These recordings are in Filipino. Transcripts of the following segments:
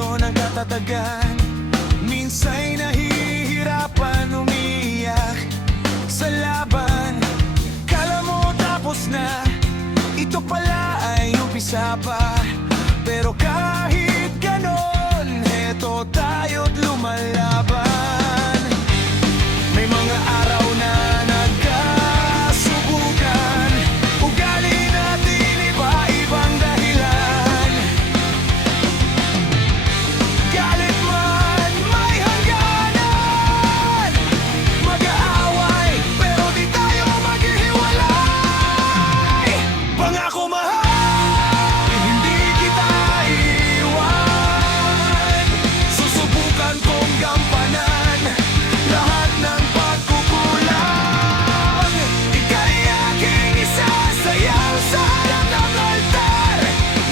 tayo ng katatagan. Minsa'y nahihirapan umiiyak sa laban. Kala mo tapos na, ito pala ay umpisa pa. Pero kahit ganon, eto tayo't lumalaban. May mga araw na nagkasubukan, ugali natin iba-ibang dahilan. Galit man, may hangganan. Mag-aaway, pero di tayo maghihiwalay. Pangako mahal, hindi kita iiwan. Susubukan kong gampanan lahat ng pagkukulang. Ika'y aking isasayang sa harap ng altar.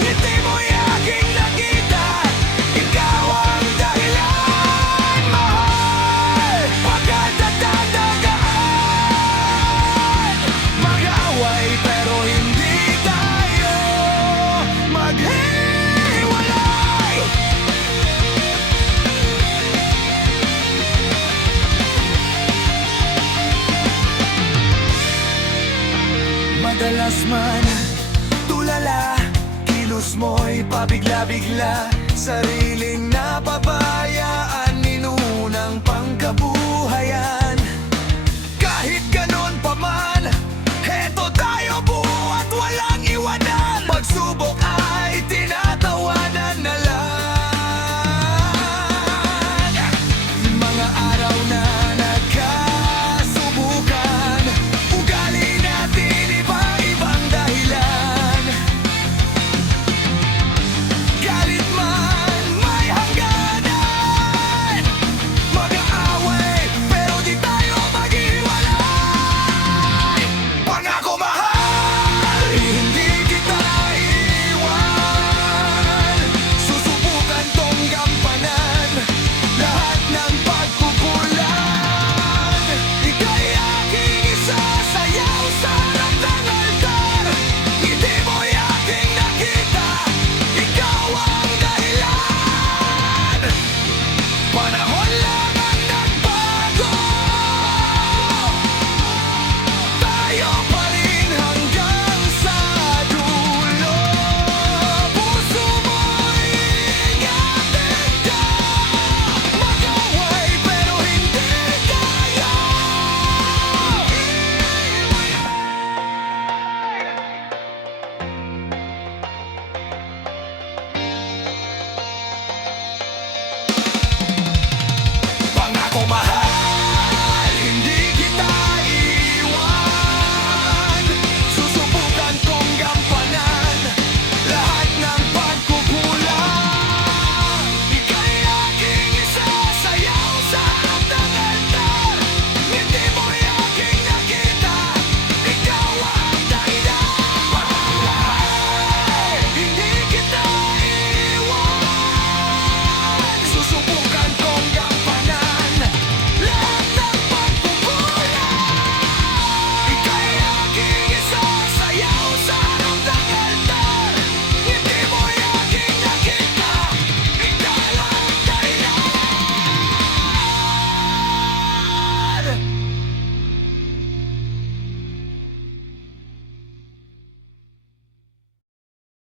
Ngiti mo'y aking nakita, ikaw ang dahilan, mahal. Pagkatatagaan, mag-away pero hindi tayo maghiwalay. Madalas man tulala, kilos mo'y pabigla-bigla. Sarili